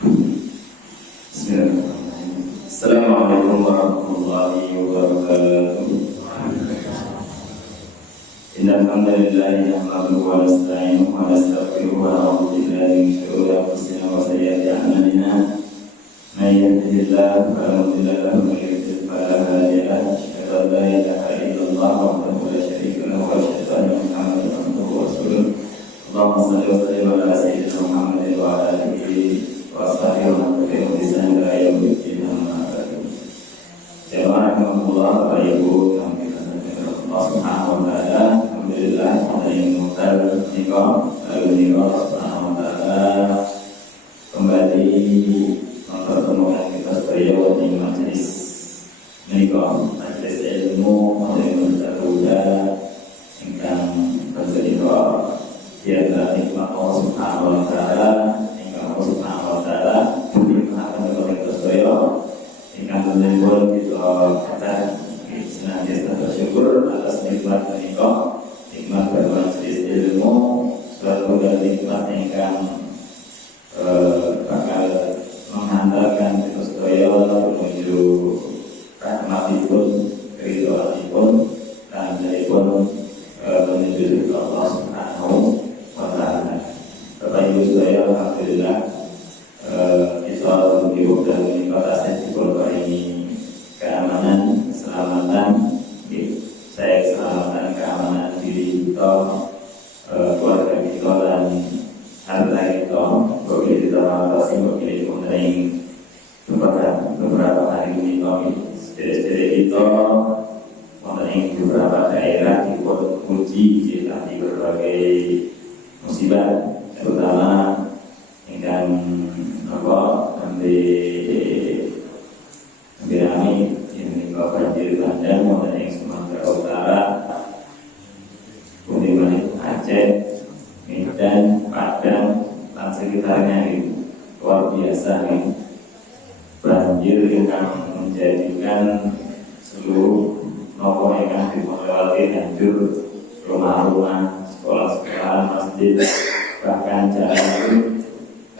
Bismillahirrahmanirrahim. Assalamualaikum warahmatullahi wabarakatuh. Innal hamdalillah nahmaduhu wa nasta'inuhu wa nastaghfiruhu wa na'udzu billahi min shururi anfusina wa sayyiati a'malina. May yahdihillahu fala mudilla lahu wa may yudlil fala hadiya lahu. Asyhadu an la ilaha illallah wahdahu la syarika lahu wa asyhadu anna Muhammadan abduhu wa rasuluh. Allahumma shalli wa sallim ala sayyidina Muhammadin wa ala alihi wa sahbihi wa man tabi'ahum bi ihsan ila yaumil din. Amma ba'du. Jamaah rahmatullah wa barakatuh. Allah Subhanahu wa taala, alhamdulillah ada yang mutar nikah, lalu nikah Subhanahu wa taala kembali mempertemukan kita sekalian di majelis nikah, majelis ilmu, majelis terbuka ingkang bercerita di antara nikmat Allah Subhanahu wa taala, ingkang Allah Subhanahu wa taala berikan kepada kita sekalian, ingkang menempel kita kata senantiasa bersyukur atas nikmat menikah, nikmat bermajelis ilmu, suatu nikmat ingkang bakal menghantarkan kita sedaya menuju rahmatipun, keridhaanipun, dan daripun menuju ke Allah Subhanahu wa taala. Bapak Ibu sedaya, alhamdulillah kita lebih dan menikah tasih diberkahi keamanan, keselamatan, saya keselamatan, keamanan diri kita, keluarga kita dan harta kita. Bagi kita mengatasi, bagi kita menerima beberapa hari ini kami sedikit kita menerima beberapa daerah diuji di berbagai musibah, terutama dengan kami ini banjir bandang maupun yang Sumatera Utara, kemudian Aceh, Medan, Padang, dan sekitarnya ini luar biasa nih. Banjir yang menjadikan seluruh nopo yang dilewati hancur, rumah-rumah, sekolah-sekolah, masjid, bahkan jalan itu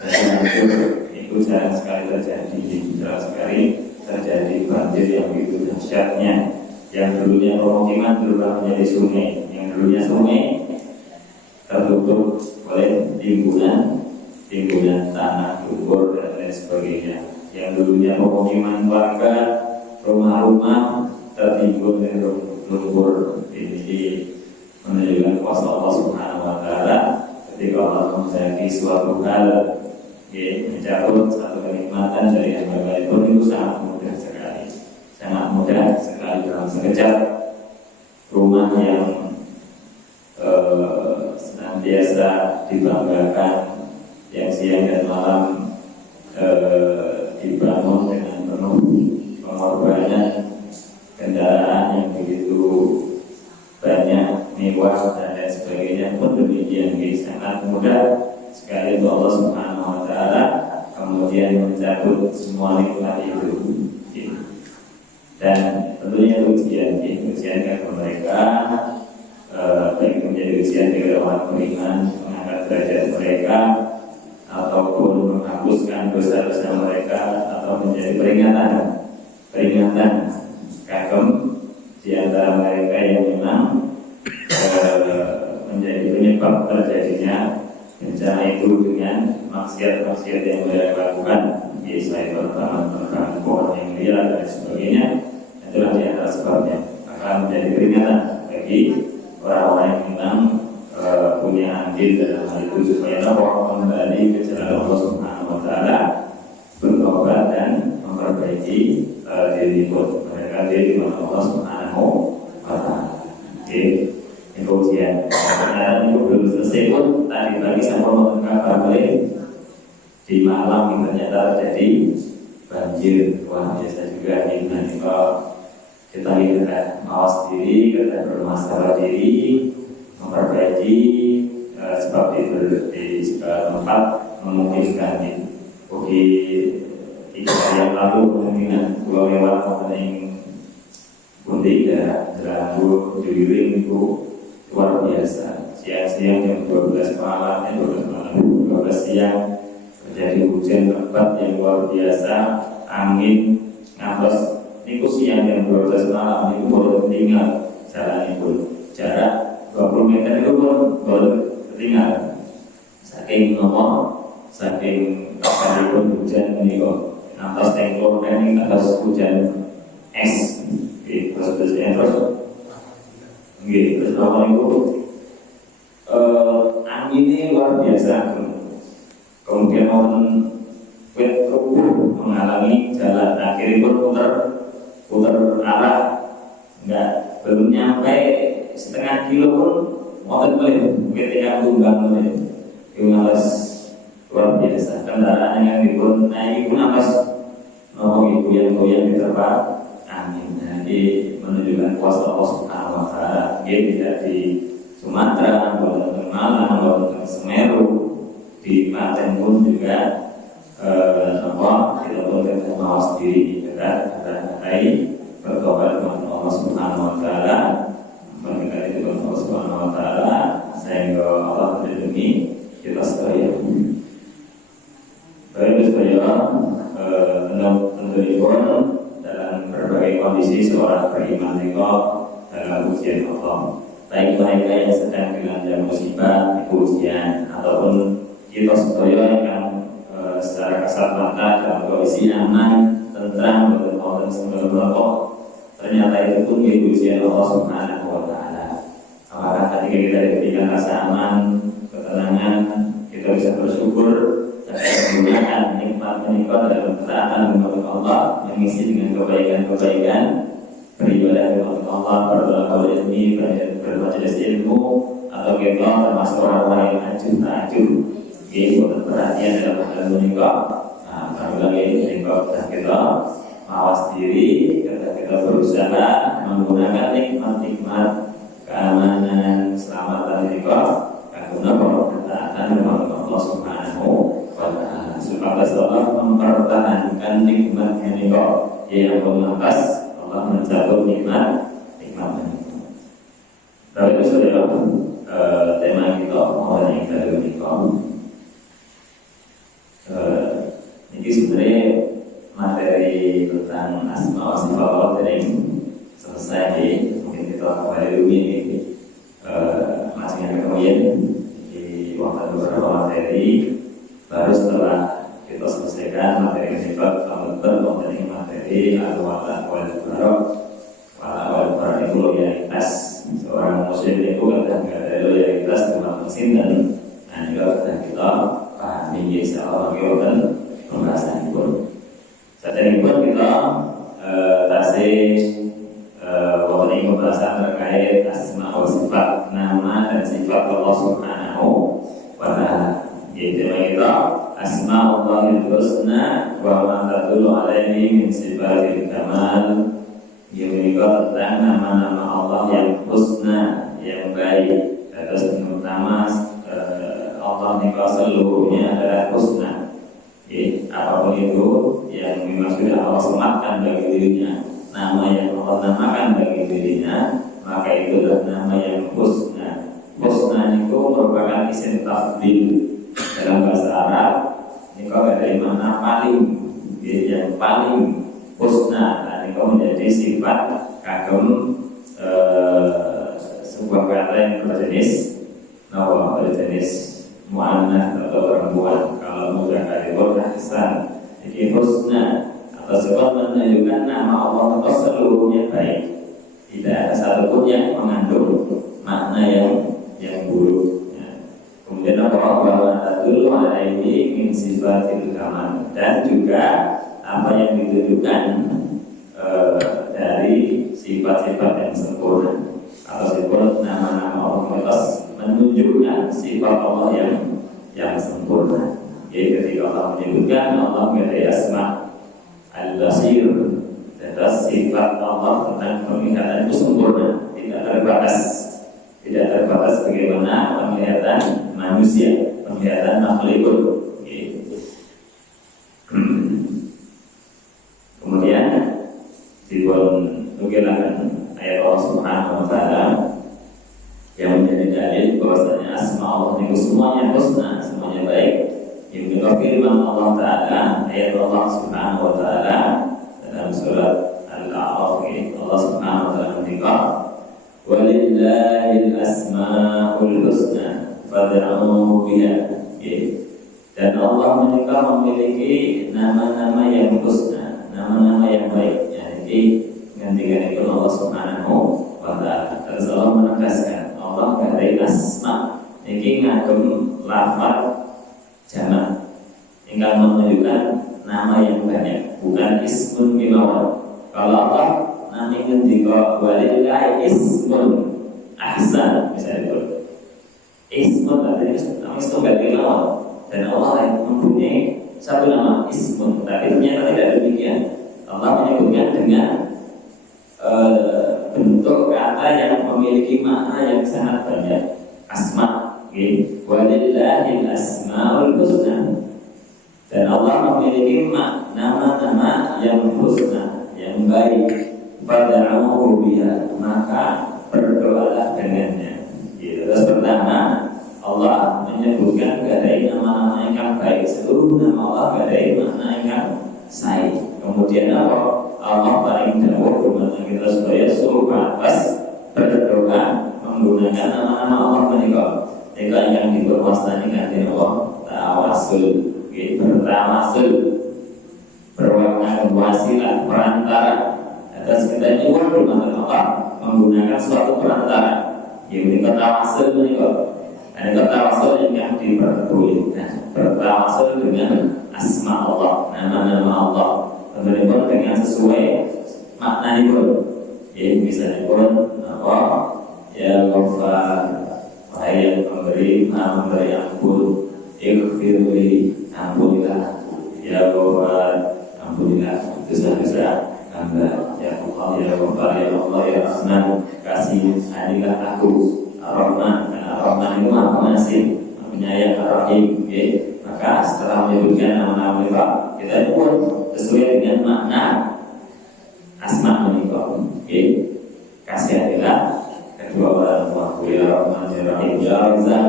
hancur. Itu jarang sekali terjadi, jarang sekali terjadi banjir yang begitu dahsyatnya. Yang dulunya pemukiman berubah menjadi sungai, yang dulunya sungai tertutup oleh timbunan tanah, lumpur dan lain sebagainya. Yang dulunya pemukiman warga, rumah-rumah tertimbun oleh lumpur. Ini menunjukkan kuasa Allah Subhanahu wa taala ketika Allah menghendaki suatu hal mencabut satu kenikmatan dari hamba pun itu sangat mudah sekali dalam sekejap. Rumah yang senantiasa dibanggakan, yang siang dan malam dibangun dengan penuh pengorbanan, kendaraan yang begitu banyak, mewah dan lain sebagainya pun demikian, sangat mudah sekali untuk Allah Subhanahu wa taala kemudian mencabut semua nikmat itu. Dan tentunya ujian kepada mereka, baik menjadi ujian kepada orang beriman, mengangkat derajat mereka, ataupun menghapuskan dosa-dosa mereka, atau menjadi peringatan kagum di antara mereka yang memang menjadi penyebab terjadinya bencana itu dengan maksiat-maksiat yang mereka lakukan, yaitu pertama pohon yang liar dan sebagainya. Itulah di antara sebabnya akan menjadi peringatan bagi orang-orang yang memang punya andil dalam hal itu, supaya kembali ke jalan Allah Subhanahu wa taala, bertobat dan memperbaiki diri mereka di mana Allah Subhanahu wa taala. Ini ujian. Ternyata ini belum selesai pun tadi pagi saya mau kabar di malam ini ternyata terjadi banjir. Wah, biasa juga ini. Kalau kita lihat mawas diri, kita bermasalah diri, memperbaiki sebab di segala tempat memungkinkan ini. Bagi 3 hari yang lalu kemungkinan pulau lewat mengenai Bunti dan Jelangu, Juwiring itu luar biasa. Siang-siang jam 12 malam, 12 siang terjadi hujan lebat yang luar biasa, angin ngatos niku siang jam 12 malam niku boleh tinggal jalan itu jarak 20 meter itu pun boleh tinggal saking kapanipun hujan niku ngatos tengkol ini ngatos hujan es terus apa niku angin ini luar biasa. Kemudian wet rubuh menghalangi jalan, akhirnya pun putar arah, belum nyampe setengah kilo pun motor melih, ketika tunggang melih, itu ngalas luar biasa. Kendaraan yang dipun naik pun amas goyang-goyang diterpa angin. Jadi menunjukkan kuasa Allah Subhanahu Wa Taala. Dia tidak di Sumatera, bukan di Malang, bukan di Semeru. Di Klaten pun juga kita pun kita mawas diri kita bertobat kepada Allah Subhanahu Wa Taala, mendekati kepada Allah Subhanahu Wa Taala sehingga Allah melindungi kita sekalian. Baik tentunya dalam berbagai kondisi seorang beriman itu dalam ujian Allah. Baik mereka yang sedang dilanda musibah, ujian ataupun kita sedaya yang secara kasat mata dalam kondisi aman, tentram, dan semua ternyata itu pun ujian Allah Subhanahu Wa Taala. Apakah ketika kita diberikan rasa aman, ketenangan, kita bisa bersyukur dan menggunakan nikmat-nikmat dalam ketaatan kepada Allah yang mengisi dengan kebaikan-kebaikan, beribadah kepada Allah, berdoa ilmi, bermajelis ilmu, atau kita termasuk orang-orang yang acuh. Ini bukan perhatian dalam hal menikah. Kami lagi menikah dan kita mawas diri, kita berusaha menggunakan nikmat-nikmat keamanan, keselamatan menikah karena ketaatan kepada Allah Subhanahu Wa Taala. Supaya Allah mempertahankan nikmat menikah yang lantas Allah mencabut nikmat menikah. Tapi itu sudah tema kita mau yang kita menikah. Ini sebenarnya materi tentang asma wa sifat Allah tadi selesai. Mungkin kita kembali dulu ini masih ada kemudian di waktu beberapa materi baru setelah kita selesaikan materi sifat Allah dan materi al-wala wal barok itu loyalitas seorang muslim itu kadang ada loyalitas umat muslim dan juga kadang kita pahami insyaallah dan pembahasan itu. Saat ini pun kita waktu ini pembahasan terkait asma wa sifat, nama dan sifat Allah Subhanahu Wa Taala. Yaitu kita asma Allahil husna wa ma tadullu alaihi min sifatil kamal. Yaitu tentang nama-nama Allah yang husna, yang baik. Terus nama Allah nikah seluruhnya adalah husna. Apapun itu yang memang sudah Allah sematkan bagi dirinya, nama yang Allah namakan bagi dirinya, maka itu adalah nama yang husna. Husna itu merupakan isim tafdil dalam bahasa Arab. Ini kalau dari mana paling, yang paling husna. Nah, ini kalau menjadi sifat kagum sebuah kata yang berjenis mu'annas atau perempuan. Kalau mudzakkar itu ahsan. Jadi husna atau sifat menunjukkan nama Allah atau seluruhnya baik. Tidak ada satupun yang mengandung makna yang buruk. Kemudian apa tadullu alaihi min sifatil kamal, dan juga apa yang ditujukan dari sifat-sifat yang sempurna atau sifat nama-nama Allah menunjukkan sifat Allah yang sempurna. Jadi ketika Allah menyebutkan Allah mengenai asma al-basir, dan sifat Allah tentang penglihatan itu sempurna, tidak terbatas bagaimana penglihatan manusia, penglihatan makhluk. Kemudian dibuatkan ayat Allah Subhanahu Wa Taala yang menjadi dalil bahwasanya asma Allah itu semuanya husna, semuanya baik. Yang firman walillahil asmaul husna fad'uuhu biha. Dan Allah menikah memiliki nama-nama yang husna, nama-nama yang baik. Jadi gantikan itu Allah Subhanahu wa Ta'ala. Terus Allah menegaskan Allah dari asma. Ini ngagem lafaz jamak. Ini menunjukkan nama yang banyak, bukan ismun bimawal. Kalau Allah nanti ngendika walillahi ismun ahsan, misalnya itu ismun artinya nama itu ganti lawan. Dan Allah yang mempunyai satu nama ismun, tapi ternyata tidak demikian. Allah menyebutkan dengan bentuk kata yang memiliki makna yang sangat banyak. Asma, walillahil asmaul husna. Dan Allah memiliki nama-nama yang husna, yang baik. Fad'uuhu biha, maka berdoalah dengannya. Terus pertama, Allah menyebutkan gadai nama-nama yang baik. Seluruh nama Allah gadai makna yang baik. Kemudian apa? Allah paling dahulu bermakna kita supaya suruh atas berdoa menggunakan nama-nama Allah menikah. Jika yang diperwasani ganti Allah tawasul, bertawasul, berwarna wasilah perantara atas kita nyuwun bermakna Allah menggunakan suatu perantara. Ini tawasul menikah. Ada tawasul yang diperbolehkan, bertawasul dengan asma Allah, nama-nama Allah, tentunya dengan sesuai makna itu. Misalnya pun apa? Ya Ghafar, wahai yang memberi ampun, ighfirli, ampunilah. Ya Ghafar, ampunilah dosa-dosa hamba. Ya Allah, ya Ghafar, ya Allah, ya Rahman, kasih adillah aku. Ar-Rahman, Ar-Rahman itu Maha Pengasih, Penyayang, Ar-Rahim. Maka setelah menyebutkan nama-nama Allah, kita pun sesuai dengan makna asma menikah. Kasih adillah kedua orang tua, ya Rahman, ya Rahim, ya Razak,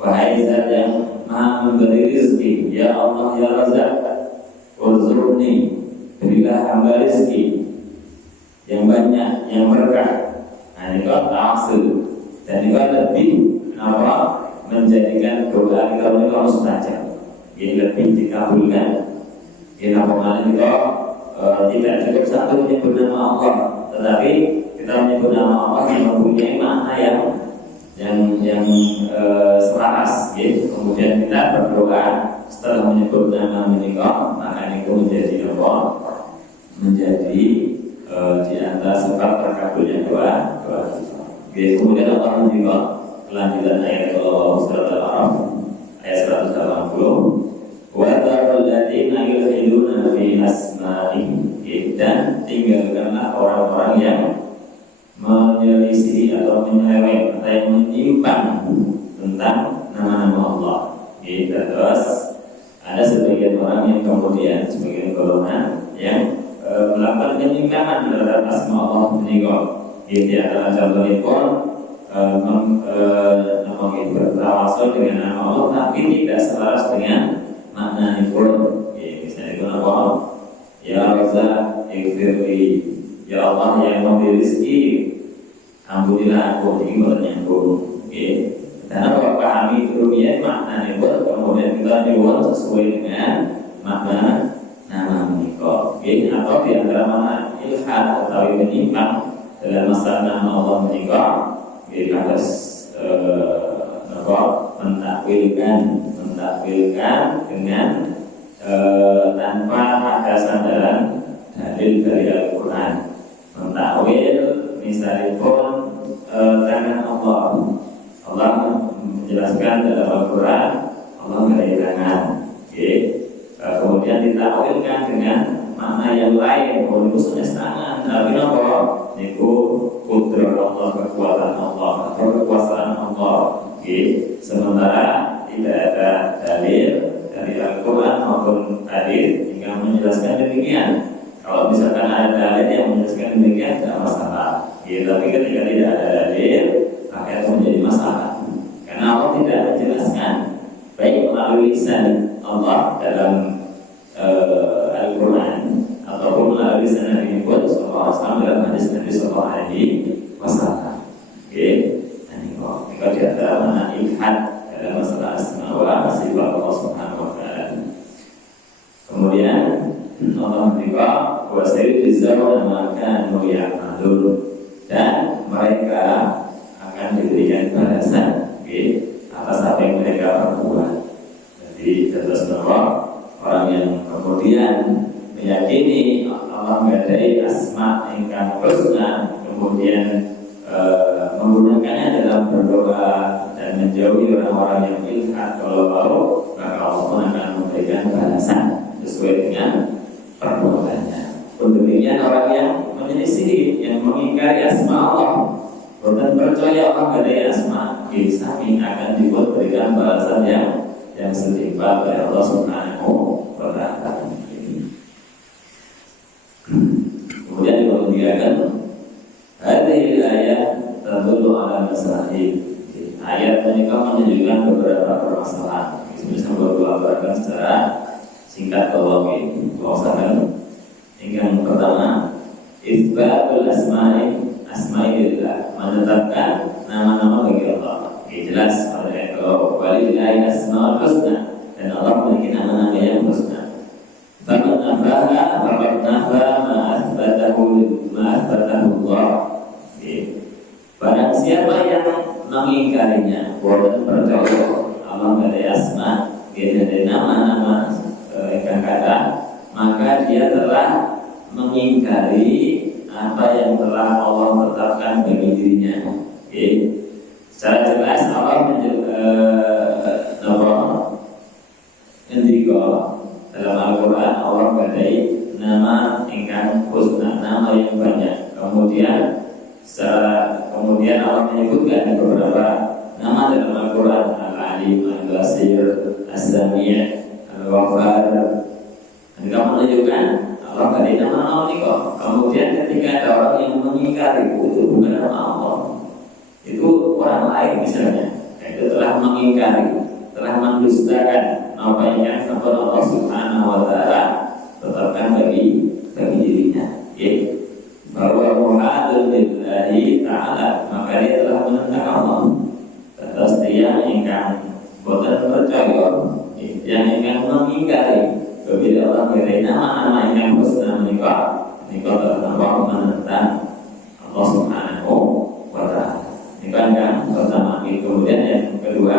wahai Zat yang Maha memberi rezeki, ya Allah, ya Razak, urzuqni, berilah hamba rezeki yang banyak, yang berkah. Ini kalau tawasul. Dan juga lebih menjadikan doa kita ini kalau mustajab, ini lebih dikabulkan. Ini apa kita tidak cukup satu menyebut nama Allah, tetapi kita menyebut nama Allah yang mempunyai makna yang selaras. Kemudian kita berdoa setelah menyebut nama menikah, maka itu menjadi apa? Menjadi di antara sebab terkabulnya doa kita. Kemudian Allah juga kelanjutan ayat Allah surat Al-Araf ayat 180. Wa tarul ladzina yulhiduna fi asma'ihi, dan tinggalkanlah orang-orang yang menyelisih atau menyeleweng atau yang menyimpang tentang nama-nama Allah. Terus ada sebagian orang yang kemudian sebagian golongan yang melakukan penyimpangan terhadap asma Allah menikah. Ini adalah contohnya pun bertawasul dengan nama Allah tapi tidak selaras dengan makna itu. Misalnya itu apa? Ya Razak, ighfirli, ya Allah yang memberi rezeki, ampunilah aku. Ini menyambung. Karena kalau pahami itu ya makna itu, kemudian kita nyuwun sesuai dengan makna nama menikah. Atau di antara makna ilhad atau menyimpang dalam masalah nama Allah menikah, kita harus mentakwilkan dengan tanpa ada sandaran dalil dari Al-Quran. Mentakwil misalnya pun tangan Allah. Allah menjelaskan dalam Al-Quran Allah dari tangan. Kemudian ditakwilkan dengan makna yang lain, khususnya tangan. Tapi apa? Itu kudrat Allah, kekuatan Allah, atau kekuasaan Allah. Sementara tidak ada dalil dari Al-Quran maupun hadis hingga menjelaskan demikian. Kalau misalkan ada dalil yang menjelaskan demikian, tidak masalah. Tapi ketika tidak ada dalil, maka itu menjadi masalah. Karena Allah tidak menjelaskan baik melalui lisan Allah dalam Al-Quran ataupun melalui lisan Nabi Muhammad SAW dalam hadis Nabi SAW. mereka akan diberikan balasan atas apa yang mereka perbuat. Jadi terus orang yang kemudian meyakini Allah ngadai asma ingkang husna, kemudian menggunakannya dalam berdoa dan menjauhi orang-orang yang ilhad kalau mau, maka Allah akan memberikan balasan sesuai dengan perbuatannya. Demikian orang yang menyelisih, yang mengingkari asma Allah dan percaya Allah ngadai asma, kami akan diberikan balasan yang setimpal oleh Allah Subhanahu wa Ta'ala. Kemudian dikatakan hadhihi ayat tadullu ala masail. Ayat ini menunjukkan beberapa permasalahan. Bisa berlakukan secara singkat bahwasannya yang pertama itsbatul asma'illah, menetapkan nama-nama bagi Allah. Jelas pada ayat walillahi asmaul husna, dan Allah memiliki nama-nama yang husna. Faman nafaha faqad nafa ma athbatahu Allah. Barang siapa yang mengingkarinya, dan percaya Allah ada asma, dia ada nama-nama yang kata, maka dia telah mengingkari apa yang telah Allah tetapkan bagi dirinya. Secara jelas Allah dalam Al-Quran Allah badai nama ingkang husna, nama yang banyak. Kemudian Allah menyebutkan beberapa nama dalam Al-Quran: Al-Alim, Al-Basir, As-Sami', Al-Ghafar. Dan kamu menunjukkan Allah badai nama-nama ini kok. Kemudian ketika ada orang yang mengingkari itu bukan nama Allah, itu orang lain misalnya, itu telah mengingkari, telah mendustakan apa yang sampai Allah Subhanahu wa Ta'ala tetapkan bagi dirinya. Bahwa muhadul billahi ta'ala, maka dia telah menentang Allah. Atas dia ingkang boten percaya, yang ingkang mengingkari bila Allah beri nama-nama yang husna menikah telah menentang Allah Subhanahu wa Ta'ala. Ini kan pertama. Kemudian yang kedua,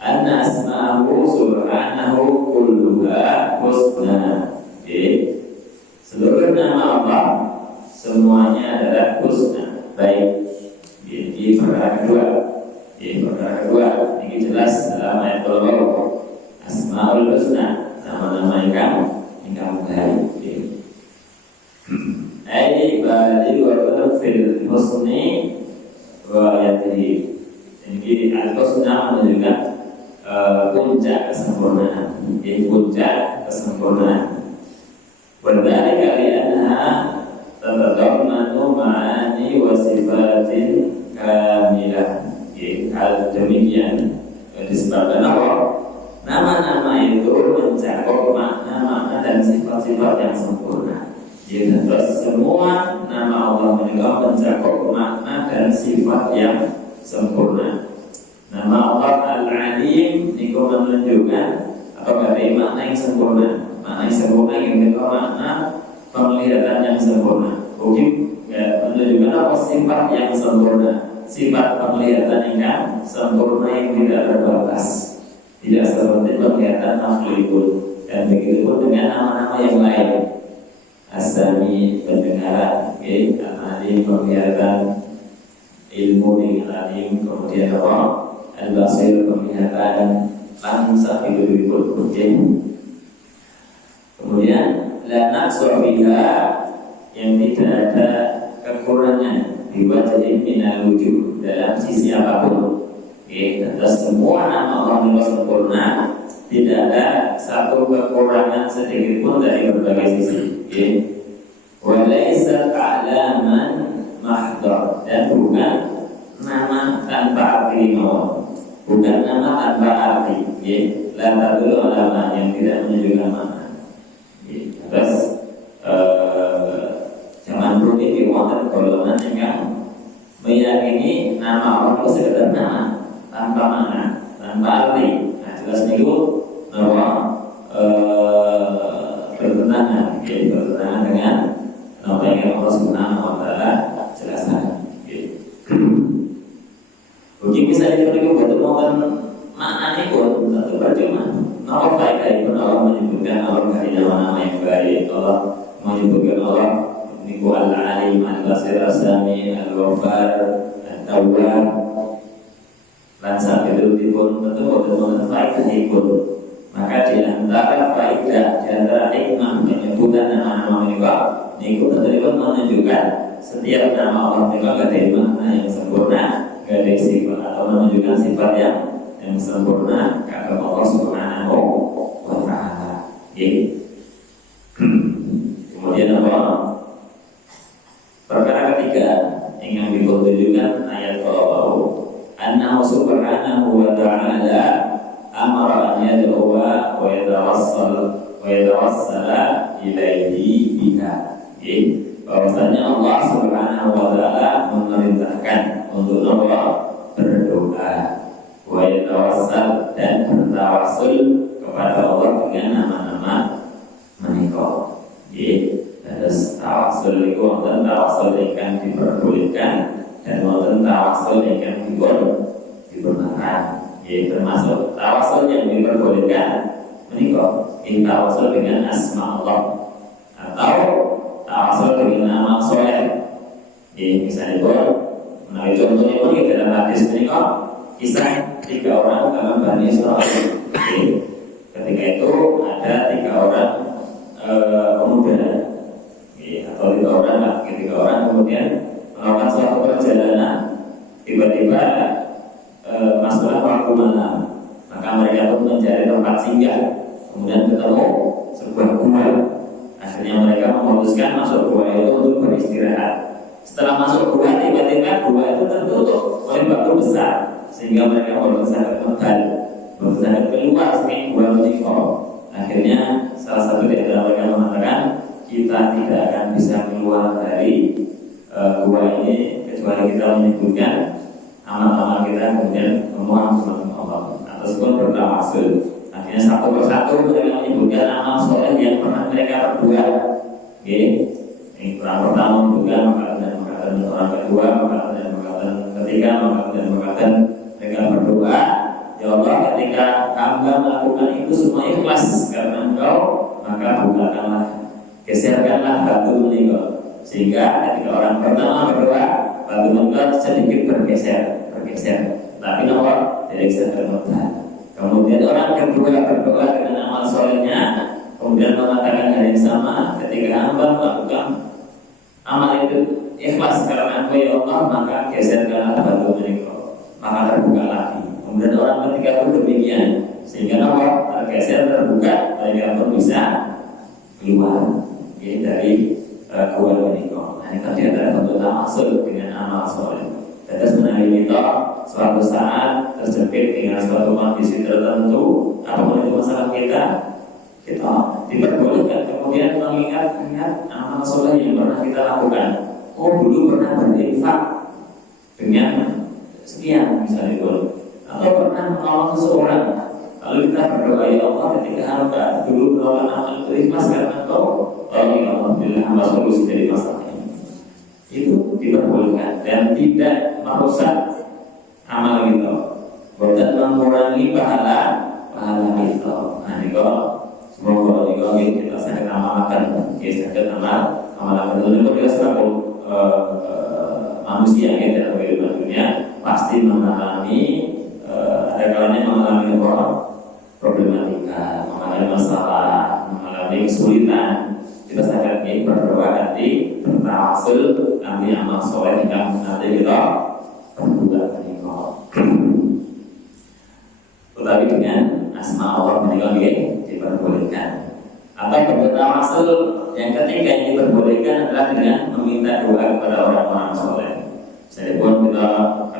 anna asma'ahu subhanahu kulluha husna. Seluruh nama Allah semuanya adalah husna, baik. Ini perkara kedua. Ini jelas dalam ayat Allah. Asmaul husna, nama-nama yang baik. Ayat bali wa fil husni wa ayatihi. Ini al-husna menunjukkan puncak kesempurnaan. Puncak kesempurnaan. Berdalika li'anha tatadammanu ma'ani wa sifatin kamilah. Hal demikian disebabkan apa? Nama-nama itu mencakup makna-makna dan sifat-sifat yang sempurna. Terus semua nama Allah mencakup makna dan sifat yang sempurna. Nama Allah Al-Alim itu menunjukkan apa dari makna yang sempurna. Makna yang sempurna yang kedua makna penglihatan yang sempurna. Menunjukkan apa sifat yang sempurna. Sifat penglihatan yang sempurna yang tidak terbatas, tidak seperti penglihatan makhluk. Dan begitu pun dengan nama-nama yang lain. As-Sami, pendengaran, Al-Alim, penglihatan, ilmu dengan alim, kemudian apa? Al-Basir, penglihatan, langsung itu ikut. Kemudian la naqsu fiha, yang tidak ada kekurangan di wajhin minal wujud, dalam sisi apapun. Terus semua nama Allah yang sempurna, tidak ada satu kekurangan sedikit pun dari berbagai sisi. Walaysa ka'laman mahdhar, dan bukan nama tanpa arti mawar, bukan nama tanpa arti. La tadullu ala, yang tidak menunjukkan makna. Terus jangan perlu diwakil golongan yang meyakini nama Allah itu sekedar nama tanpa makna, tanpa arti. Nah, jelas itu bahwa bertentangan dengan apa yang Allah Subhanahu wa Ta'ala jelaskan. Ini bisa diberikan buat temukan maknanya pun tentu percuma. Nama faedah pun Allah menyebutkan Allah dari nama-nama yang baik. Allah menyebutkan Allah niku al-alim, al-basir, as-sami, al-ghafar, al-tawwab. Lansa itu pun tentu temukan faedah pun. Maka di antara faedah, di antara hikmah penyebutan nama-nama niku tentu menunjukkan setiap nama Allah niku ada makna yang sempurna. Dari sifat atau menunjukkan sifat yang sempurna kata Allah Subhanahu wa Ta'ala. Kemudian apa? Perkara ketiga yang ditunjukkan ayat Allah Anna Subhanahu wa Ta'ala amara an yad'uwa wa yatawassala ilaihi biha. Bahwasanya Allah Subhanahu wa Ta'ala memerintahkan untuk berdoa, wa yatawassal dan bertawassul kepada Allah dengan nama-nama menika. Terus tawassul itu wonten tawassul ingkang diperbolehkan dan wonten tawassul ingkang dibenarkan. Termasuk tawassul yang diperbolehkan menika tawassul dengan asma Allah atau tawassul dengan nama soleh. Misalnya menawi contohnya pun dalam hadis menika kisah 3 orang dalam Bani Israil. Ketika itu ada 3 orang pemuda, atau 3 orang lah, 3 orang kemudian melakukan suatu perjalanan, tiba-tiba masuklah waktu malam, maka mereka pun mencari tempat singgah, kemudian ketemu sebuah gua. Akhirnya mereka memutuskan masuk gua itu untuk beristirahat. Setelah masuk gua, tiba-tiba gua itu tertutup oleh batu besar, sehingga mereka berusaha keluar sehingga gua menikah. Akhirnya salah satu dari mereka mengatakan, kita tidak akan bisa keluar dari gua ini kecuali kita menyebutkan amal-amal kita kemudian memohon kepada Allah ataupun bertawassul. Akhirnya satu persatu mereka menyebutkan amal soleh yang pernah mereka perbuat. Yang pertama menyebutkan mengatakan orang kedua, mengatakan ketiga, mengatakan mereka berdoa, ya Allah, ketika hamba melakukan itu semua ikhlas karena Engkau, maka bukakanlah, geserkanlah batu meninggal, sehingga ketika orang pertama berdoa, batu meninggal sedikit bergeser, tapi nomor tidak bisa terlepas. Kemudian orang kedua berdoa dengan amal solehnya, kemudian mengatakan hal yang sama, ketika hamba melakukan amal itu ikhlas karena Engkau ya Allah, maka geserkanlah batu meninggal, maka terbuka lagi. Kemudian orang ketiga pun demikian, sehingga nomor tergeser terbuka, mereka pun bisa keluar dari gua meninggal. Nah, ini kan ada bentuk tawassul dengan amal soleh. Terus menawi kita suatu saat terjepit dengan suatu kondisi tertentu, apapun itu masalah kita diperbolehkan kemudian mengingat amal soleh yang pernah kita lakukan. Oh, dulu pernah berinfak dengan sekian misalnya itu, atau pernah menolong seseorang, lalu kita berdoa ya Allah, ketika hamba dulu melakukan amal itu ikhlas karena Engkau, ya Allah, bila hamba solusi dari masalah ini, itu diperbolehkan dan tidak merusak amal kita, bukan mengurangi pahala kita. Nah, ini semoga kita sakit amalkan, kita sakit amalkan. Itu kita sebagai manusia yang dalam kehidupan dunia pasti mengalami ada kalanya mengalami problematika, mengalami masalah, mengalami kesulitan. Kita sadar ini berdoa nanti bertawassul nanti amal soleh yang nanti kita perbuat menikah. Tetapi dengan asma Allah menikah diperbolehkan. Atau bertawassul yang ketiga yang diperbolehkan adalah dengan meminta doa kepada orang-orang soleh. Sekalipun kita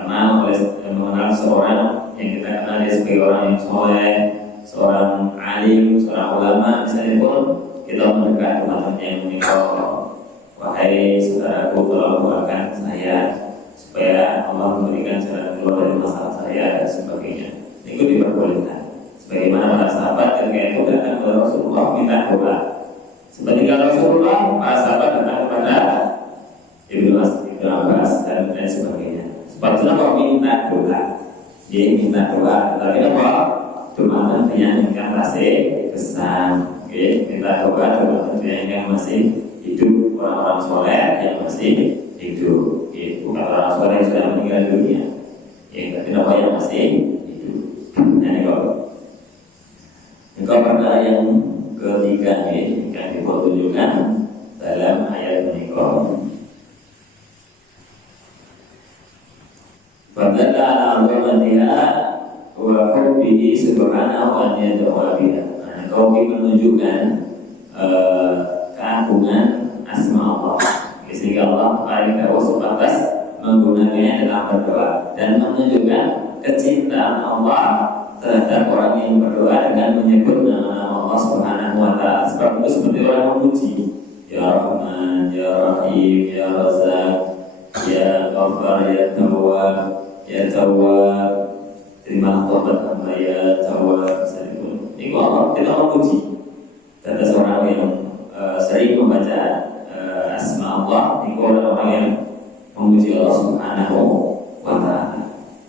mengenal seorang yang kita kenal dia sebagai orang yang soleh, seorang alim, seorang ulama, misalnya pun kita mendekat kepada yang menikah, wahai saudaraku, tolong doakan saya supaya Allah memberikan jalan keluar dari masalah saya dan sebagainya. Itu diperbolehkan. Sebagaimana para sahabat ketika itu datang kepada Rasulullah minta doa. Seperti Rasulullah, para sahabat datang kepada Ibnu Abbas dan sebagainya. Sebab itu minta doa. dia minta doa, tapi apa? Cuma yang ingkang tasih kesan, minta doa cuma yang masih hidup, orang-orang soleh yang masih hidup, bukan orang soleh yang sudah meninggal dunia, tapi apa yang masih hidup. Nah, ini perkara yang ketiga yang dipertunjukkan dalam ayat ini. Fadalla ala azamatiha wa hubbihi subhanahu wa ta'ala biha. Kau menunjukkan keagungan asma Allah, sehingga Allah paling tahu sebatas menggunakannya dalam berdoa dan menunjukkan kecintaan Allah terhadap orang yang berdoa dengan menyebut nama Allah Subhanahu wa ta'ala. Sebab itu seperti orang memuji, ya Rahman, ya Rahim, ya Razak, ya Ghafar, ya Tawwab, ya Tawwab, terima taubat hamba, ya Tawwab. Ini Allah kita memuji. Kata seorang yang sering membaca asma Allah, ini orang yang memuji Allah Subhanahu wa ta'ala.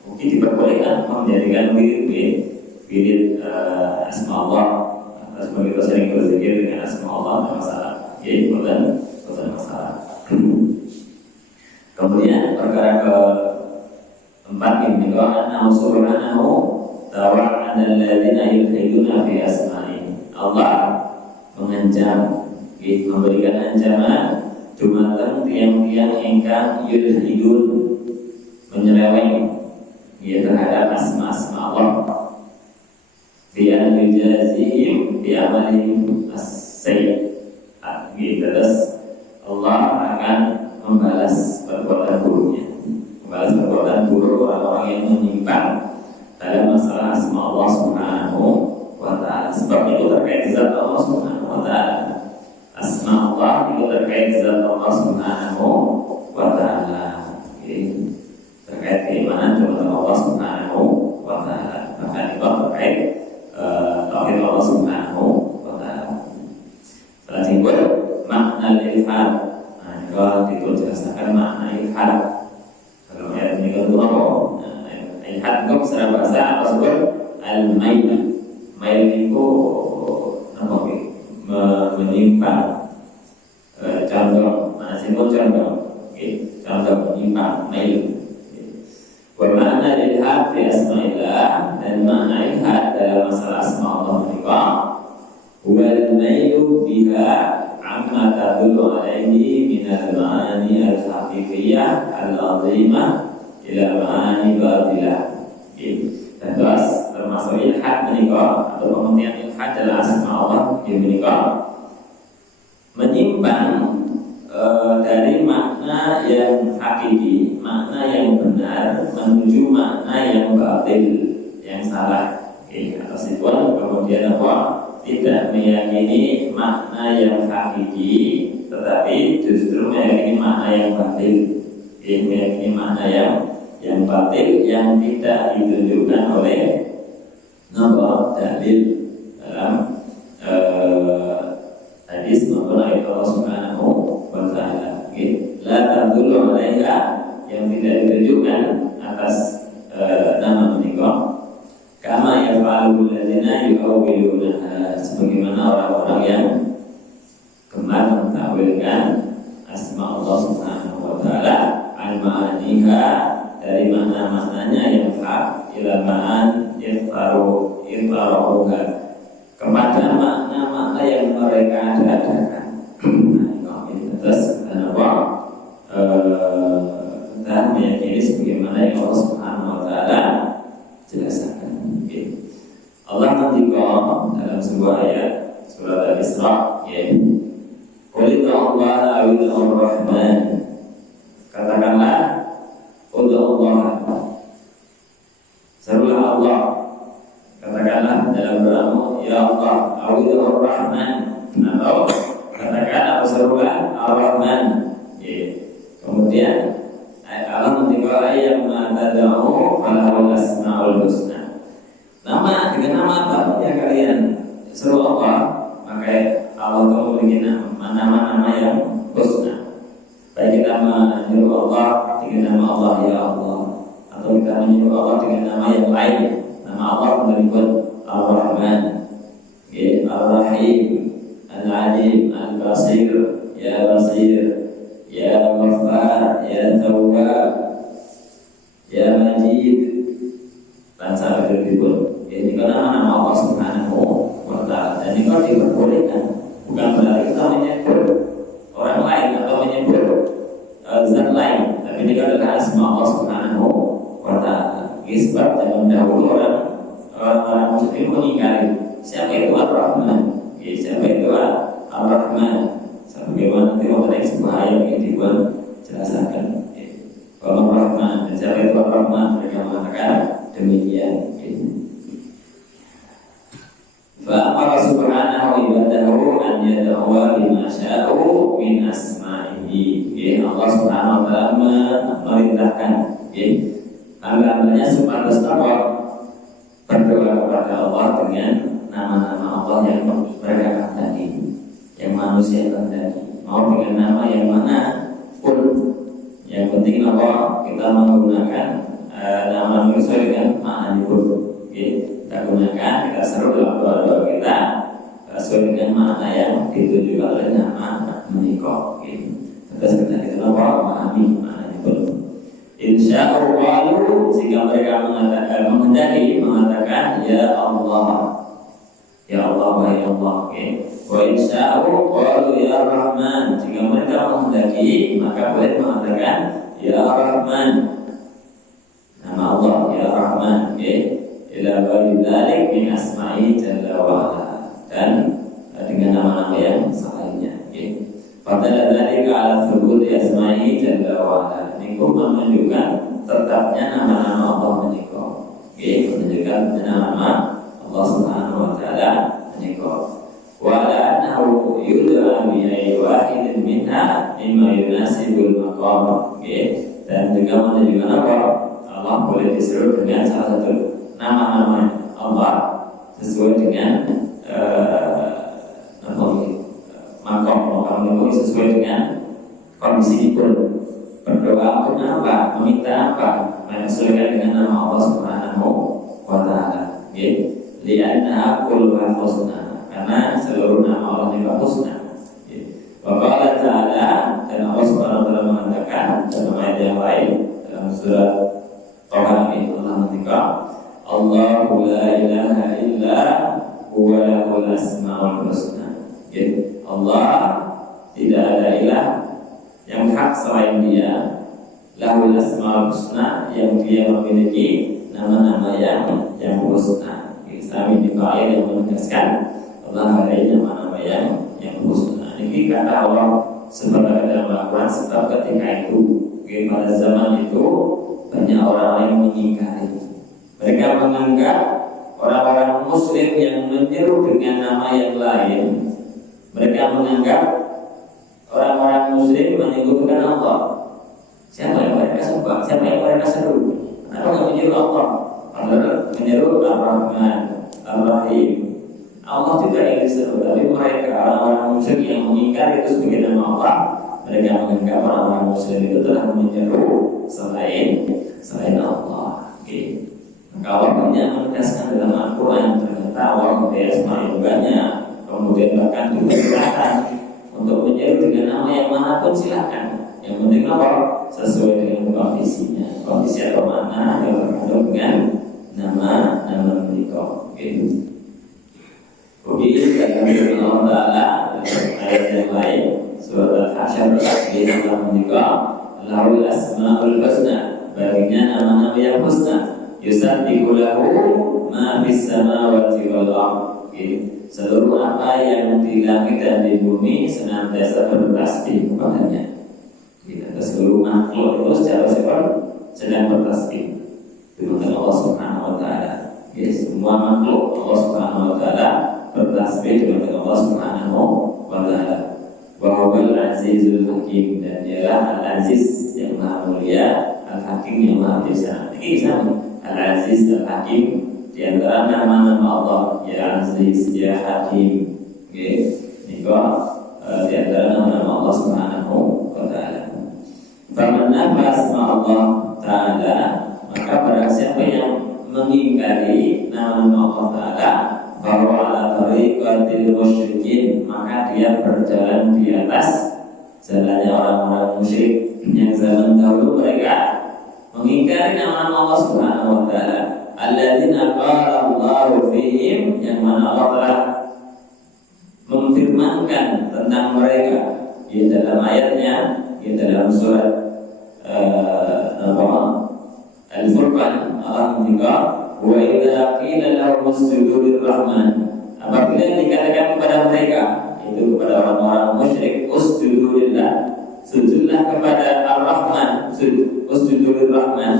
Mungkin diperbolehkan menjadikan wirid asma Allah. Sebagai kita sering berzikir dengan asma Allah, tidak masalah. Ya, bukan masalah. Kemudian perkara keempat ini, Anna subhanahu tawa'ada alladziina yulhiduna fi asma'ihi. Allah mengancam, memberikan ancaman dumateng tiang-tiang ingkang yulhidun, menyeleweng terhadap asma-asma Allah. Bi an yujazihim bi amalihim as-sayyi'at. Terus Allah akan membalas perbuatan buruknya, membalas perbuatan buruk orang-orang yang menyimpang dalam masalah asma Allah Subhanahu wa ta'ala. Sebab itu terkait zat Allah Subhanahu wa ta'ala. Asma Allah itu terkait zat Allah Subhanahu wa ta'ala. Terkait keimanan kepada Allah Subhanahu wa ta'ala. Bahkan itu terkait tauhid Allah Subhanahu wa ta'ala. Selanjutnya makna ilhad. Kalau dijelaskan makna ilhad, kalau ayat ini kan apa? Ilhad itu secara bahasa apa sebut? Al-mail. Mail itu apa? Menyimpang. Condong. Mana sih pun condong? Condong menyimpang. Mail. Bermakna ilhad fi asma'illah, dan makna ilhad dalam masalah asma Allah menikah wal mailu biha amma tadullu alaihi minal ma'ani al-haqiqiyah al-azimah ila ma'ani batilah. Dan terus termasuk ilhad menikah atau pengertian ilhad dalam asma Allah yang menikah menyimpang dari makna yang hakiki, makna yang benar menuju makna yang batil, yang salah. Atas itu kemudian apa? Tidak meyakini makna yang hakiki, tetapi justru meyakini makna yang batil. Meyakini makna yang batil yang tidak ditunjukkan oleh dalil dalam hadis maupun ayat Allah Subhanahu wa ta'ala. La tadullu alaiha, yang tidak ditunjukkan atas nama menikah. Kama yaf'alul ladzina yu'awwiluna, sebagaimana orang-orang yang gemar mentakwilkan asma Allah Subhanahu wa ta'ala al-ma'aniha, dari makna-maknanya yang hak, ila ma'an irfaruha, kepada makna-makna yang mereka adakan. Terus kenapa kita meyakini sebagaimana yang Allah Subhanahu wa ta'ala jelaskan. Allah mentikam dalam sebuah ayat surat Al-Isra, Qul Allah awil ar-Rahman, katakanlah Allah, serulah Allah, katakanlah dalam doamu, ya Allah awil ar-Rahman, atau katakan serulah ar-Rahman. Kemudian Allah mentikam ayat ma'tada'u falahul asma'ul husna. Nama, dengan nama apa ya kalian seru Allah, maka Allah itu memiliki nama-nama yang husna. Baik kita menyuruh Allah dengan nama Allah ya Allah, atau kita kita menyebut Allah dengan nama yang lain, nama Allah menyebut Ar-Rahman, Ar-Rahim, Al-Alim, Al-Basir, Ya Basir, Ya Ghaffar, Ya Tawwab, Ya Majid, dan sampai disebut. Ini karena nama Allah Subhanahu wa Ta'ala. Dan ini kalau diperbolehkan, bukan berarti kita menyebut orang lain atau menyebut zat lain, tapi ini adalah asma Allah Subhanahu wa Ta'ala. Sebab zaman dahulu orang Muslim mengingkari siapa itu Ar-Rahman, siapa itu Ar-Rahman. Sebagaimana nanti mau ada sebuah ayat yang dibuat jelaskan. Kalau Ar-Rahman, dan siapa itu Ar-Rahman, mereka mengatakan demikian. Fa'amara subhanahu ibadahu an yada'wa bima sya'u min asma'ihi. Allah subhanahu wa ta'ala memerintahkan hamba-hambanya supaya berdoa kepada Allah dengan nama-nama Allah yang mereka kehendaki, yang manusia kehendaki, mau dengan nama yang mana pun. Yang penting apa? Kita menggunakan nama sesuai dengan makna nyebut. Kita gunakan, kita seru dalam doa-doa kita sesuai dengan makna yang ditujukan oleh nama menikah. Terus kita apa? Memahami makna nyebut. Insya Allah, jika mereka mengatakan ya Allah, ya Allah, ya Allah. Wa insya Allah, ya Rahman. Jika mereka menghendaki, maka boleh mengatakan ya Rahman, nama Allah ya Rahman. Ila dzalik min asma'i jalla wa ala, dan dengan nama-nama yang selainnya. Padahal dzalika ala thubut asma'i jalla wa ala. Ini menunjukkan tetapnya nama-nama Allah menikah. Menunjukkan nama Allah Subhanahu wa Ta'ala menikah. Wa la annahu yud'a bi ayyi wahidin minha mimma yunasibul maqam. Dan juga menunjukkan apa? Allah boleh diseru dengan salah satu nama-nama Allah sesuai dengan makam sesuai dengan kondisi pun. Berdoa untuk apa? Meminta apa? Menyesuaikan dengan nama Allah Subhanahu wa Ta'ala. Lianna kulluha husna, karena seluruh nama Allah itu husna. Wa qala ta'ala, dan Allah Subhanahu wa Ta'ala mengatakan dalam ayat yang lain dalam surat Taha, Allah mengatakan Allahu la ilaha illa huwa lahul asmaul husna. Allah tidak ada ilah yang hak selain Dia, lahul asmaul husna, yang Dia memiliki nama-nama yang husna. Kami di ayat yang menegaskan Allah ada nama-nama yang husna. Ini kata Allah sebenarnya dalam Al-Quran, sebab ketika itu pada zaman itu banyak orang yang mengingkari. Mereka menganggap orang-orang Muslim yang menyeru dengan nama yang lain, mereka menganggap orang-orang Muslim menyebutkan Allah. Siapa yang mereka sembah? Siapa yang mereka seru? Kenapa nggak menyeru Allah? Padahal menyeru Ar-Rahman, Ar-Rahim. Allah juga yang diseru, tapi mereka orang-orang Muslim yang mengingkari itu sebagai nama Allah, mereka menganggap orang-orang Muslim itu telah menyeru selain Allah. Maka Allah banyak menegaskan dalam Al-Quran, ternyata Allah mempunyai asma yang banyak. Kemudian bahkan juga silakan untuk menyeru dengan nama yang manapun silakan. Yang penting apa? Sesuai dengan kondisinya. Kondisi atau mana yang terkandung dengan nama menikah. Kemudian dalam firman Allah Ta'ala ayat yang lain, surat Al-Hasyr di dalam menikah, lahul asmaul husna, baginya nama-nama yang husna. Yusabbihu lahu ma fis samawati wal ardh. Seluruh apa yang di langit dan di bumi senantiasa bertasbih kepadanya. Seluruh makhluk itu secara sifat sedang bertasbih dengan Allah Subhanahu wa Ta'ala. Semua makhluk Allah Subhanahu wa Ta'ala bertasbih dengan Allah Subhanahu wa Ta'ala. Wa huwal azizul hakim, dan dialah al-aziz yang maha mulia, al-hakim yang maha bijaksana. Ini sama Al-Aziz, Al-Hakim, di antara nama-nama Allah, ya Aziz, ya Hakim. Ini di antara nama-nama Allah Subhanahu wa Ta'ala. Faman nafa asma Allah Ta'ala, maka Maka barang siapa yang mengingkari nama Allah Ta'ala, bahwa ala tariqatil musyrikin, maka dia berjalan di atas jalannya orang-orang musyrik yang zaman dahulu. Mereka mengingkari nama Allah Subhanahu wa Ta'ala, alladzina qala Allahu fihim, yang mana Allah telah memfirmankan tentang mereka di dalam ayatnya, di dalam surat Al-Furqan. Allah mengatakan, wa idza qila lahum usjudu lirrahman, apabila dikatakan kepada mereka, itu kepada orang-orang musyrik, usjudu lillah, sujudlah kepada Ar-Rahman, usjudu lirrahman,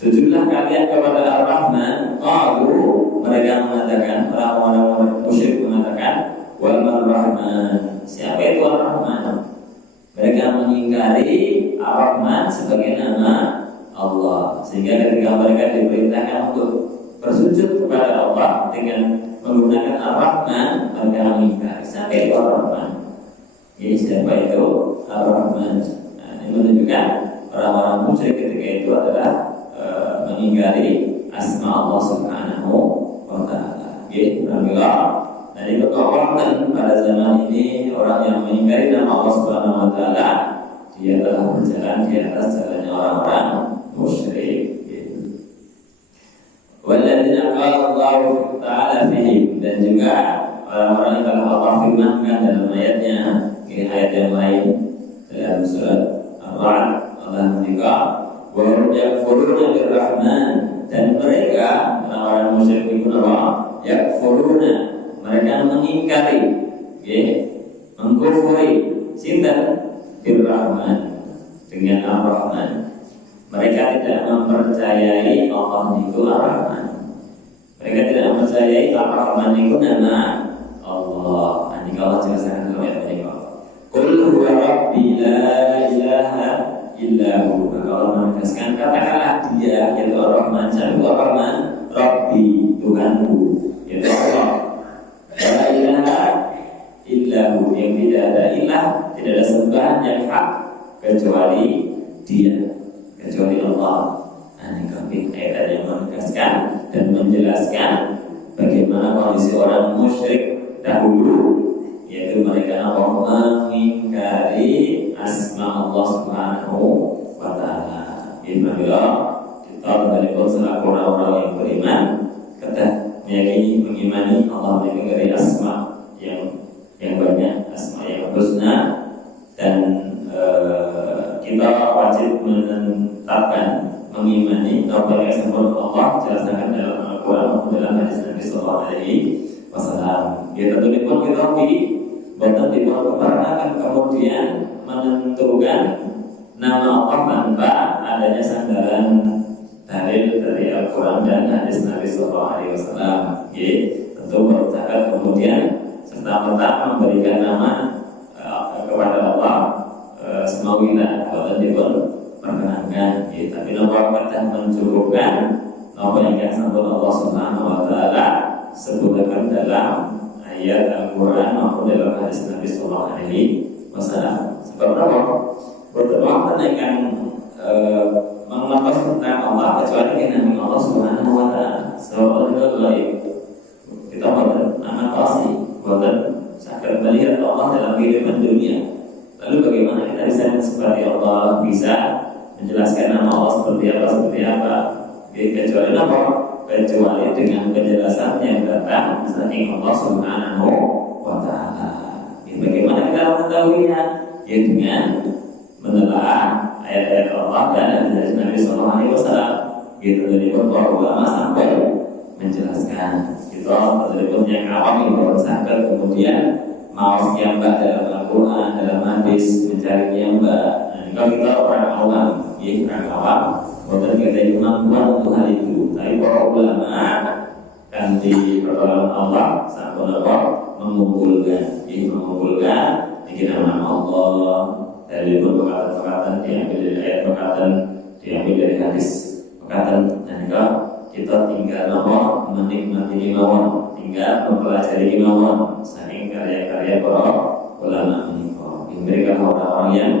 sujudlah kalian kepada Ar-Rahman. Qalu, mereka mengatakan, orang-orang musyrik mengatakan, wa mar-Rahman, siapa itu Ar-Rahman? Mereka mengingkari Ar-Rahman sebagai nama Allah, sehingga ketika mereka diperintahkan untuk bersujud kepada Allah dengan menggunakan Ar-Rahman, mereka mengingkari. Siapa itu Ar-Rahman? Jadi siapa itu Ar-Rahman? Nah, ini menunjukkan orang-orang musyrik ketika itu adalah mengingkari asma Allah Subhanahu wa Ta'ala. Dan itu kekuatan pada zaman ini, orang yang mengingkari nama Allah Subhanahu wa Ta'ala, dia telah berjalan di atas jalannya orang-orang musyrik. Walladzina qala Allahu Ta'ala fihim, dan juga orang-orang yang telah Allah firmankan dalam ayatnya, di ayat yang lain dalam surat Ar-Ra'd, Allah mengatakan, wa hum yakfuruna birrahman, dan mereka orang-orang musyrik itu yakfuruna, mereka mengingkari, mengkufuri sinten birrahman, dengan Ar-Rahman. Mereka tidak mempercayai Allah itu Ar-Rahman. Mereka tidak mempercayai Ar-Rahman itu nama Allah. Ini Allah jelaskan dalam ayat ini. Qul huwa rabbi la ilaha illa hu. Allah menegaskan, katakanlah dia, yaitu Ar-Rahman, siapa Ar-Rahman? Rabbi, Tuhanku, yaitu Allah. La ilaha illa hu, yang tidak ada ilah, tidak ada sembahan yang hak kecuali Dia, kecuali Allah. Nah, ini kami ayat yang menegaskan dan menjelaskan bagaimana kondisi orang musyrik dahulu, yaitu mereka mengingkari asma Allah Subhanahu wa Ta'ala. Bismillah, kita kembali selaku orang-orang yang beriman, kita meyakini, mengimani Allah mengingkari asma yang banyak, asma yang husna, dan kita wajib menetapkan, mengimani apa yang disebut Allah jelaskan dalam Al-Quran maupun dalam hadis Nabi Sallallahu Alaihi Wasallam. Ya tentu pun kita bukan akan kemudian menentukan nama Allah tanpa adanya sandaran dalil dari Al-Quran dan hadis Nabi Sallallahu Alaihi Wasallam. Ya, tentu berusaha kemudian serta-merta memberikan nama kepada Allah semaunya kalau dipun perkenankan, tapi nomor kata mencukupkan nomor yang disebut Allah Subhanahu wa Ta'ala sebutkan dalam ayat Al-Quran maupun dalam hadis Nabi Sallallahu Alaihi Wasallam. Sebab apa? Berdoa menaikkan mengelapas tentang Allah kecuali dengan nama Allah Subhanahu wa Ta'ala. Sebab itu kita bukan anak pasti, bukan sakit melihat Allah dalam kehidupan dunia. Lalu bagaimana kita bisa seperti Allah, bisa menjelaskan nama Allah seperti apa? Kecuali apa? Kecuali dengan penjelasan yang datang dari Allah Subhanahu wa Ta'ala. Bagaimana kita mengetahuinya? Ya dengan menelaah ayat-ayat Allah dan hadis Nabi Sallallahu Alaihi Wasallam. Gitu dari para ulama sampai menjelaskan. Itu dari yang awam yang berusaha kemudian mau nyambak dalam Al-Quran, dalam hadis, mencari nyambak. Nah, kalau kita orang awam, orang awam, bukan kita kemampuan untuk hal itu. Tapi para ulama kan di pertolongan Allah, sampai Allah mengumpulkan, ini nama Allah dari perkataan diambil dari ayat, perkataan diambil dari hadis, perkataan. Dan kita tinggal menikmati mawon, tinggal mempelajari mawon, saking karya-karya para ulama ini. Mereka orang-orang yang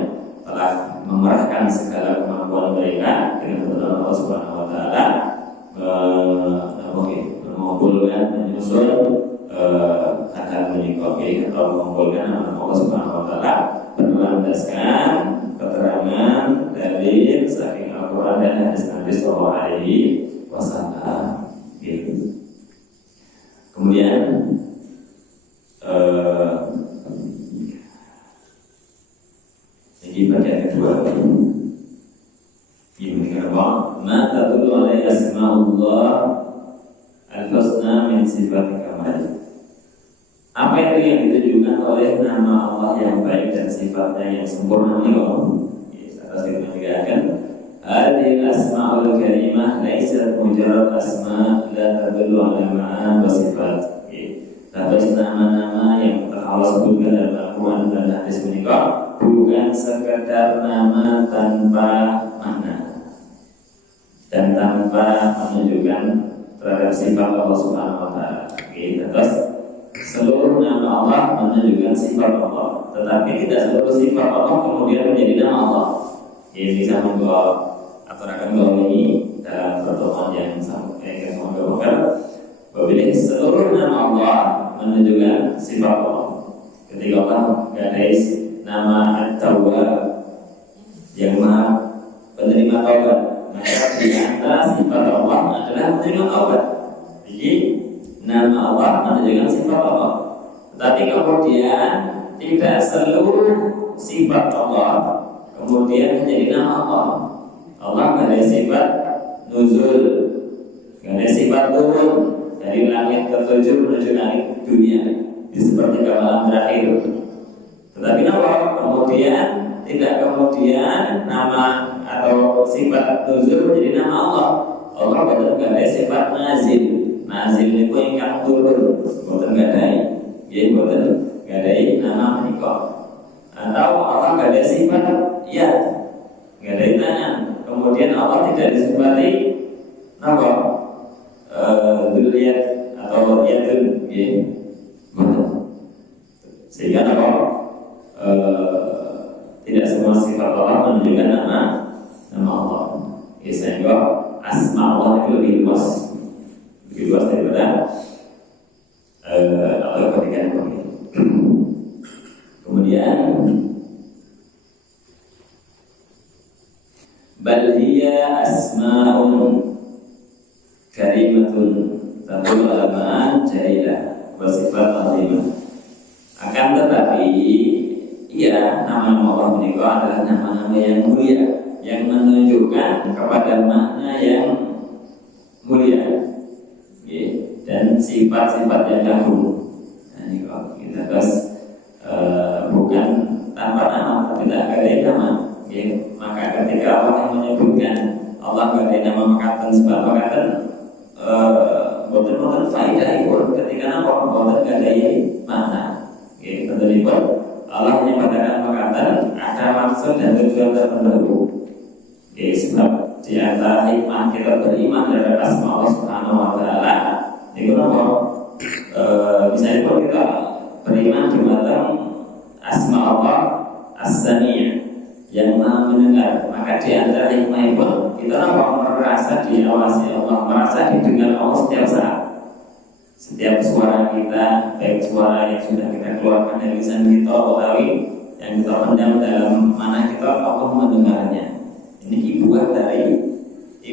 telah mengerahkan segala kemampuan mereka dengan pertolongan Allah Subhanahu wa Ta'ala wasallam. Kemudian ini bagian kedua. Ini kenapa? Ma tadullu alaihi asma'ullah al-husna min sifat kamal. Apa itu yang ditujukan oleh nama Allah yang baik dan sifatnya yang sempurna ini? Atas dikatakan hadhil asma'ul karimah laysat mujarrad asma' la tadullu ala ma'an wa sifat. Tapi nama-nama yang Allah sebutkan dalam Al-Quran dan hadis menikah bukan sekedar nama tanpa makna dan tanpa menunjukkan terhadap sifat Allah Subhanahu wa taala. Terus seluruh nama Allah menunjukkan sifat Allah, tetapi tidak seluruh sifat Allah kemudian menjadi nama Allah. Ini bisa membawa aturakan bahwa ini dalam pertemuan yang sampai kemudian bahwa seluruh nama Allah menunjukkan sifat Allah. Ketika Allah gadis nama At-Tawwab yang Maha penerima taubat, maka di antara sifat Allah adalah menerima taubat. Jadi nama Allah menunjukkan sifat Allah. Tetapi kemudian tidak seluruh sifat Allah kemudian menjadi nama Allah. Allah ada sifat nuzul, ada sifat turun dari langit ketujuh menuju langit dunia di sepertiga malam terakhir. Tetapi kemudian tidak kemudian nama atau sifat nuzul menjadi nama Allah. Allah betul ada sifat nazil. Nazil itu ingkang turun, betul gadai. Ya betul gadai nama menikah. Atau Allah ada sifat ya, gadai tangan. Kemudian Allah tidak disifati apa? Dzuliyat atau yadun, ya. Betul. Sehingga apa? Tidak semua sifat Allah menunjukkan nama Allah. Ya, sehingga asma Allah itu lebih luas daripada Allah berikan ini. Kemudian bal hiya asma'un karimatun tadullu ala ma'an jailah wa sifat azimah. Akan tetapi ya nama-nama Allah menikah adalah nama-nama yang mulia, yang menunjukkan kepada makna yang mulia, dan sifat-sifat yang agung. Nah, ini kalau kita bahas bukan tanpa nama, tapi tak ada nama. Maka ketika Allah yang menyebutkan Allah gak ada nama makatan sebab makatan boten faedah itu ketika nama boten gak ada makna. Betul itu Allah menyebutkan makatan ada maksud dan tujuan tertentu. Sebab di antara hikmah kita beriman terhadap asma Allah Subhanahu wa taala itu apa? Misalnya kalau kita beriman tentang asma Allah As-Sami' yang Maha mendengar, maka di antara hikmah itu kita merasa diawasi Allah, merasa didengar Allah setiap saat. Setiap suara kita, baik suara yang sudah kita keluarkan dari lisan kita atau yang kita pendam dalam mana kita, Allah mendengarnya. Ini buah dari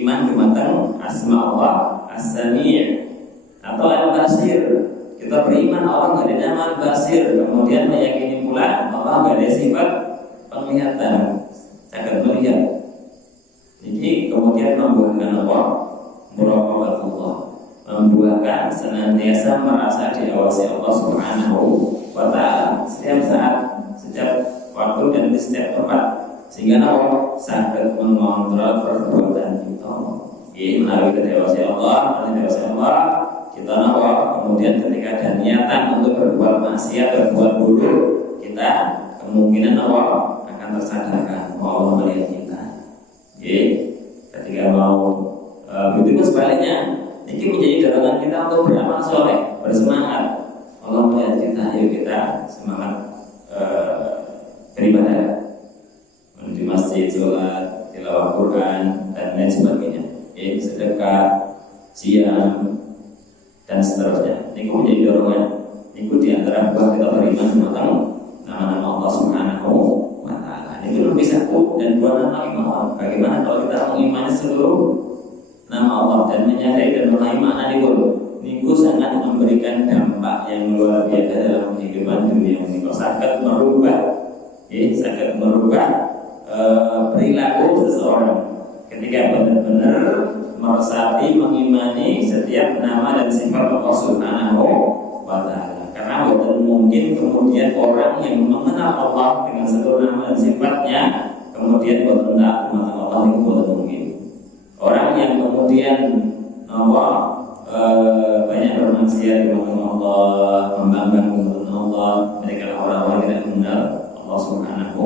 iman tentang asma Allah As-Sami' atau Al-Basir. Kita beriman Allah tidak ada nama Al-Basir, kemudian meyakini pula Allah tidak ada sifat penglihatan, sangat melihat. Jadi kemudian membuahkan apa? Muraqabatullah, membuahkan senantiasa merasa diawasi Allah Subhanahu wa taala setiap saat, setiap waktu dan di setiap tempat, sehingga Allah sangat mengontrol perbuatan kita. Ini melalui kedewasaan Allah, kita kemudian ketika ada niatan untuk berbuat maksiat, berbuat buruk, kita kemungkinan Allah akan tersadarkan bahwa Allah melihat kita. Ketika mau begitu sebaliknya, ini menjadi dorongan kita untuk beramal soleh, bersemangat. Allah melihat kita, yuk kita semangat beribadah, menuju masjid, sholat, tilawah Quran dan lain sebagainya. Sedekah, siam dan seterusnya. Ini menjadi dorongan. Ini diantara buah kita beriman tentang nama-nama Allah Subhanahu wa taala. Ini belum bisa dan buah nama iman. Bagaimana kalau kita mengimani seluruh nama Allah dan menyadari dan memahami makna niku sangat memberikan dampak yang luar biasa dalam kehidupan dunia ini. Sangat merubah perilaku seseorang ketika benar-benar meresapi, mengimani setiap nama dan sifat Allah Subhanahu wa Ta'ala. Karena bukan mungkin kemudian orang yang mengenal Allah dengan seluruh nama dan sifatnya kemudian bukan taat kepada Allah, itu bukan mungkin. Orang yang kemudian banyak bermaksiat kepada Allah, membangkang kepada Allah, mereka orang-orang tidak mengenal Allah Subhanahu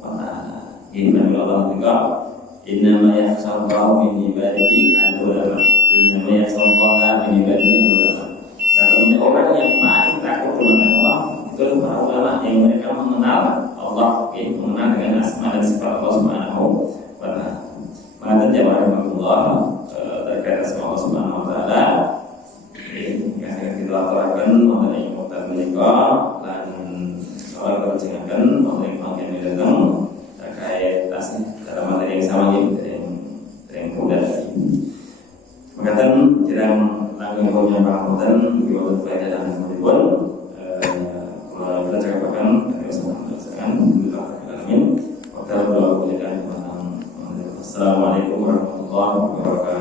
wa Ta'ala. Gimana Allah juga? Innama yakhshallaha min ibadihi al-ulama. Innama yakhshallaha min ibadihi al-ulama. Satu-satunya orang yang paling takut kepada Allah itu para ulama yang mereka mengenal Allah, mengenal dengan asma dan sifat Allah Subhanahu wa Ta'ala. Maka jawab Allah terkait asma Allah Subhanahu wa Ta'ala. Kita aturakan mengenai mutan menikah dan soal kerjakan mengenai bagian datang terkait dalam materi yang sama yang mudah. Makatan jirang langkah punya pangkutan diwakil faedah dan kemudian kalau kita cakapkan ada usahakan kita alamin. Assalamualaikum warahmatullahi wabarakatuh.